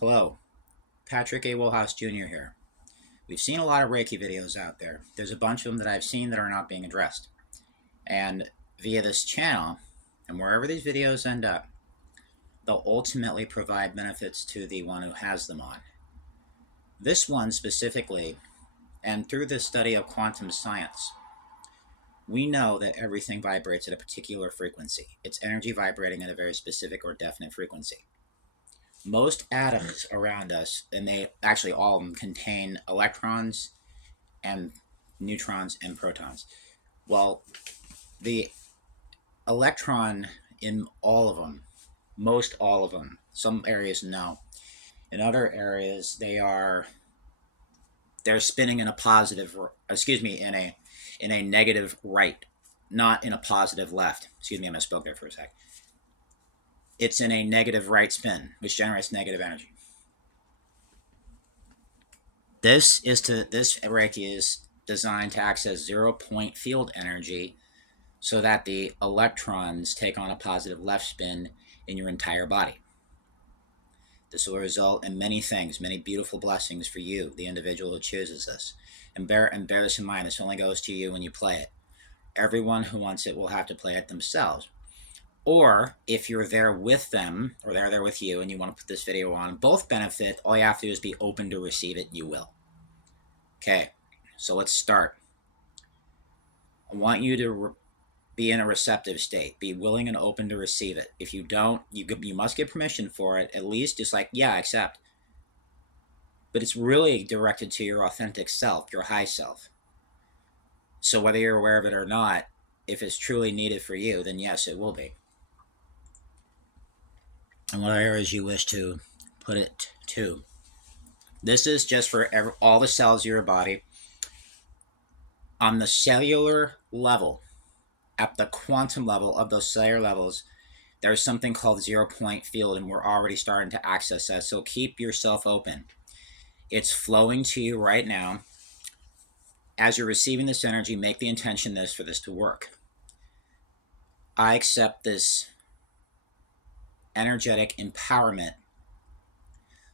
Hello, Patrick A. Wilhouse Jr. here. We've seen a lot of Reiki videos out there. There's a bunch of them that I've seen that are not being addressed. And via this channel, and wherever these videos end up, they'll ultimately provide benefits to the one who has them on. This one specifically, and through the study of quantum science, we know that everything vibrates at a particular frequency. It's energy vibrating at a very specific or definite frequency. Most atoms around us, and they actually all of them contain electrons and neutrons and protons. Well, the electron in all of them, most all of them, some areas no. In other areas, they're spinning in a positive, in a negative right, not in a positive left. Excuse me, I misspoke there for a sec. It's in a negative right spin, which generates negative energy. This Reiki is designed to access 0 point field energy so that the electrons take on a positive left spin in your entire body. This will result in many things, many beautiful blessings for you, the individual who chooses this. And bear this in mind, this only goes to you when you play it. Everyone who wants it will have to play it themselves. Or if you're there with them, or they're there with you, and you want to put this video on, both benefit. All you have to do is be open to receive it, you will. Okay, so let's start. I want you to be in a receptive state. Be willing and open to receive it. If you don't, you must get permission for it. At least just like, yeah, accept. But it's really directed to your authentic self, your high self. So whether you're aware of it or not, if it's truly needed for you, then yes, it will be. And what areas you wish to put it to. This is just for all the cells of your body. On the cellular level, at the quantum level of those cellular levels, there's something called 0 point field, and we're already starting to access that. So keep yourself open. It's flowing to you right now. As you're receiving this energy, make the intention for this to work. I accept this energetic empowerment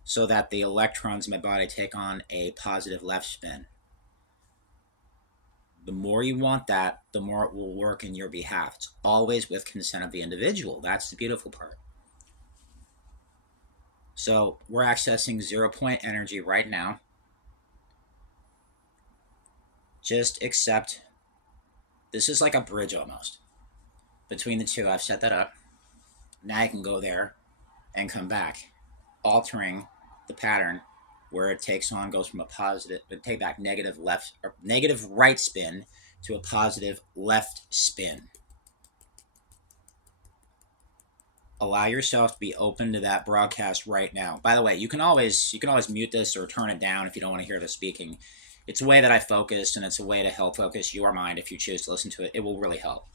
so that the electrons in my body take on a positive left spin. The more you want that, the more it will work in your behalf. It's always with consent of the individual. That's the beautiful part. So we're accessing 0 point energy right now. Just accept. This is like a bridge almost. Between the two, I've set that up. Now I can go there and come back, altering the pattern where it goes from a positive, take back negative left or negative right spin to a positive left spin. Allow yourself to be open to that broadcast right now. By the way, you can always mute this or turn it down if you don't want to hear the speaking. It's a way that I focus, and it's a way to help focus your mind. If you choose to listen to it, it will really help.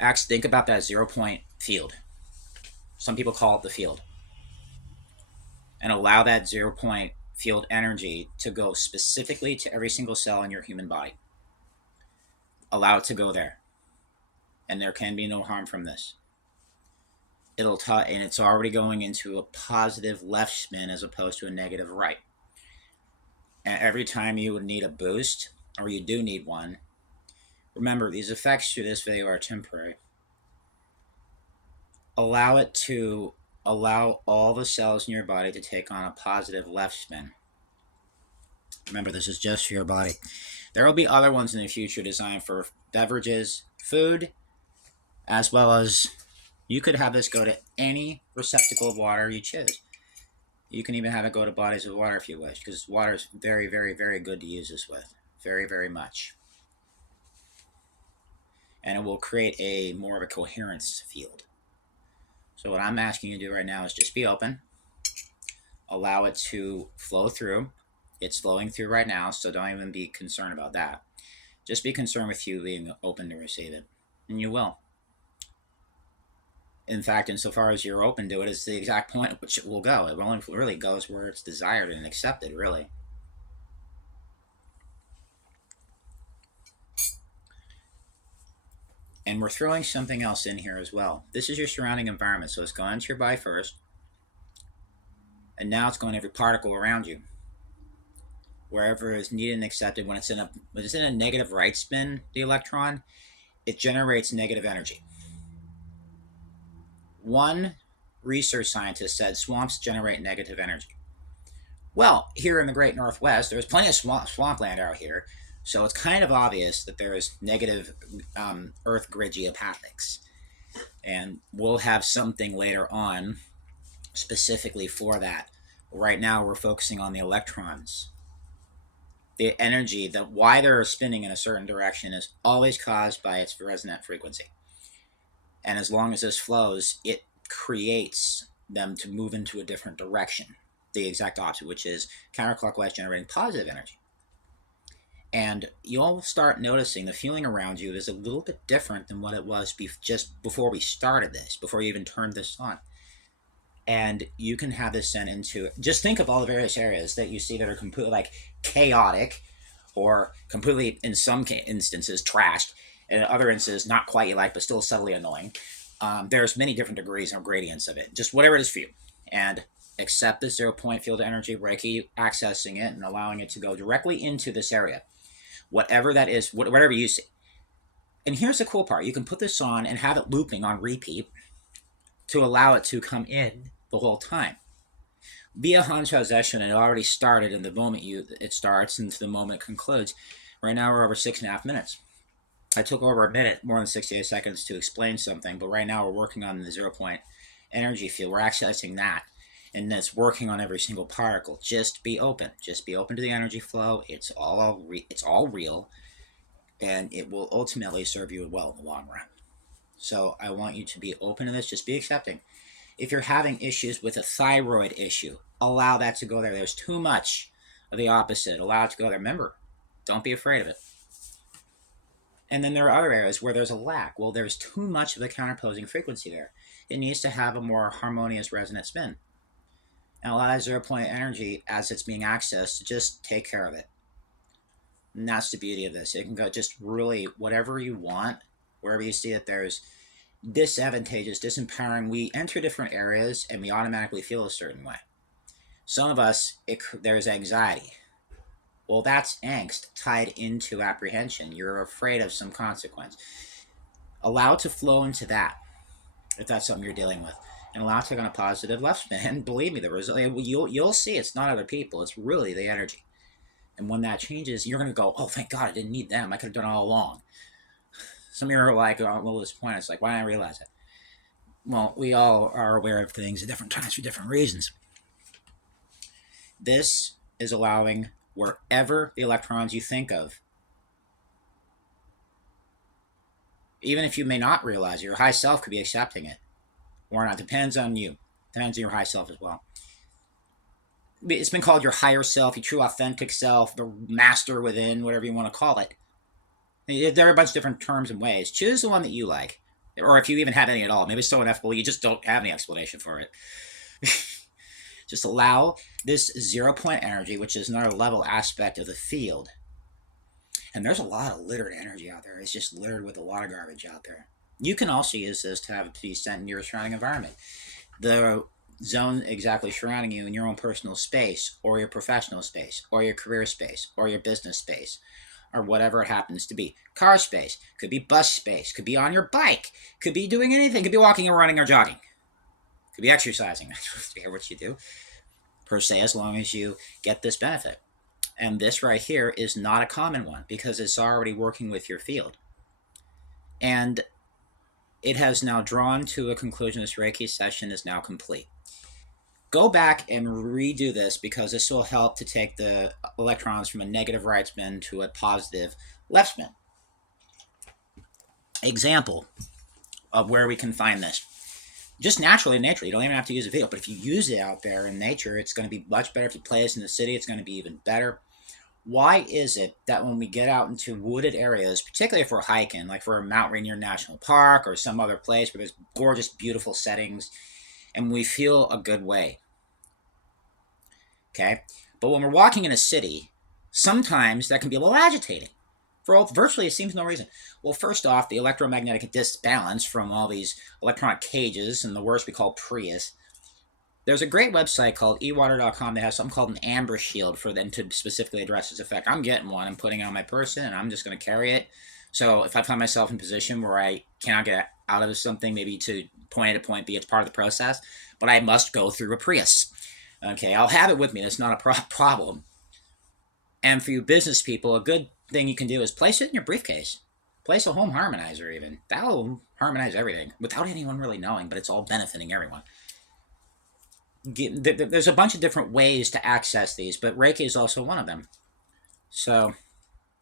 Think about that 0 point field. Some people call it the field. And allow that 0 point field energy to go specifically to every single cell in your human body. Allow it to go there. And there can be no harm from this. And it's already going into a positive left spin as opposed to a negative right. And every time you would need a boost, or you do need one, remember these effects through this video are temporary. Allow all the cells in your body to take on a positive left spin. Remember, this is just for your body. There will be other ones in the future designed for beverages, food, as well as you could have this go to any receptacle of water you choose. You can even have it go to bodies of water if you wish, because water is very, very, very good to use this with. Very, very much. And it will create more of a coherence field. So what I'm asking you to do right now is just be open. Allow it to flow through. It's flowing through right now, so don't even be concerned about that. Just be concerned with you being open to receive it. And you will. In fact, insofar as you're open to it, it's the exact point at which it will go. It only really goes where it's desired and accepted, really. And we're throwing something else in here as well. This is your surrounding environment, so it's going into your body first. And now it's going to every particle around you. Wherever is needed and accepted, when it's in a negative right spin, the electron, it generates negative energy. One research scientist said swamps generate negative energy. Well, here in the Great Northwest, there's plenty of swampland out here, so it's kind of obvious that there is negative Earth grid geopathics. And we'll have something later on specifically for that. Right now, we're focusing on the electrons. The energy, why they're spinning in a certain direction, is always caused by its resonant frequency. And as long as this flows, it creates them to move into a different direction, the exact opposite, which is counterclockwise, generating positive energy. And you'll start noticing the feeling around you is a little bit different than what it was just before we started this, before you even turned this on. And you can have this sent into, just think of all the various areas that you see that are completely like chaotic, or completely, in some instances, trashed, and in other instances, not quite you like, but still subtly annoying. There's many different degrees or gradients of it, just whatever it is for you. And accept the 0-point field energy, Reiki, accessing it and allowing it to go directly into this area. Whatever that is, whatever you see. And here's the cool part. You can put this on and have it looping on repeat to allow it to come in the whole time. Via Hancho session, it already started in the moment it starts and to the moment it concludes. Right now we're over 6.5 minutes. I took over a minute, more than 68 seconds to explain something, but right now we're working on the 0-point energy field. We're accessing that, and it's working on every single particle. Just be open. Just be open to the energy flow. It's all real, and it will ultimately serve you well in the long run. So I want you to be open to this. Just be accepting. If you're having issues with a thyroid issue, allow that to go there. There's too much of the opposite. Allow it to go there. Remember, don't be afraid of it. And then there are other areas where there's a lack. Well, there's too much of the counterposing frequency there. It needs to have a more harmonious resonant spin. And allow that 0-point energy, as it's being accessed, to just take care of it. And that's the beauty of this. It can go just really whatever you want, wherever you see that there's disadvantageous, disempowering. We enter different areas and we automatically feel a certain way. Some of us, there's anxiety. Well, that's angst tied into apprehension. You're afraid of some consequence. Allow it to flow into that, if that's something you're dealing with. And allow it to take on a positive left spin. And believe me, the result, you'll see it's not other people. It's really the energy. And when that changes, you're going to go, oh, thank God I didn't need them. I could have done it all along. Some of you are like, oh, a little disappointed. It's like, why didn't I realize it? Well, we all are aware of things at different times for different reasons. This is allowing wherever the electrons you think of, even if you may not realize it, your high self could be accepting it or not. Depends on you. Depends on your high self as well. It's been called your higher self, your true authentic self, the master within, whatever you want to call it. There are a bunch of different terms and ways. Choose the one that you like. Or if you even have any at all. Maybe it's so ineffable you just don't have any explanation for it. Just allow this 0-point energy, which is another level aspect of the field. And there's a lot of littered energy out there. It's just littered with a lot of garbage out there. You can also use this to have it be sent in your surrounding environment. The zone exactly surrounding you in your own personal space, or your professional space, or your career space, or your business space, or whatever it happens to be. Car space, could be bus space, could be on your bike, could be doing anything, could be walking or running or jogging, could be exercising. That's what you do, per se, as long as you get this benefit. And this right here is not a common one because it's already working with your field. And it has now drawn to a conclusion. This Reiki session is now complete. Go back and redo this because this will help to take the electrons from a negative right spin to a positive left spin. Example of where we can find this. Just naturally in nature. You don't even have to use a video, but if you use it out there in nature, it's going to be much better. If you play this in the city, it's going to be even better. Why is it that when we get out into wooded areas, particularly if we're hiking, like for a Mount Rainier National Park or some other place where there's gorgeous, beautiful settings, and we feel a good way, okay? But when we're walking in a city, sometimes that can be a little agitating. For virtually, it seems no reason. Well, first off, the electromagnetic disbalance from all these electronic cages and the worst we call Prius There's a great website called ewater.com that has something called an amber shield for them to specifically address this effect. I'm getting one. I'm putting it on my person, and I'm just going to carry it. So if I find myself in a position where I cannot get out of something, maybe to point A to point B, it's part of the process, but I must go through a Prius. Okay, I'll have it with me. That's not a problem. And for you business people, a good thing you can do is place it in your briefcase. Place a home harmonizer even. That'll harmonize everything without anyone really knowing, but it's all benefiting everyone. There's a bunch of different ways to access these, but Reiki is also one of them. So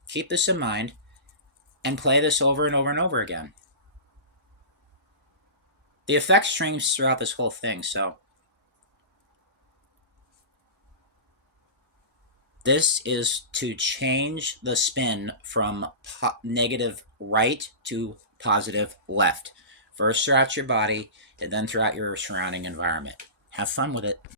keep this in mind and play this over and over and over again. The effect streams throughout this whole thing, so this is to change the spin from negative right to positive left. First throughout your body, and then throughout your surrounding environment. Have fun with it.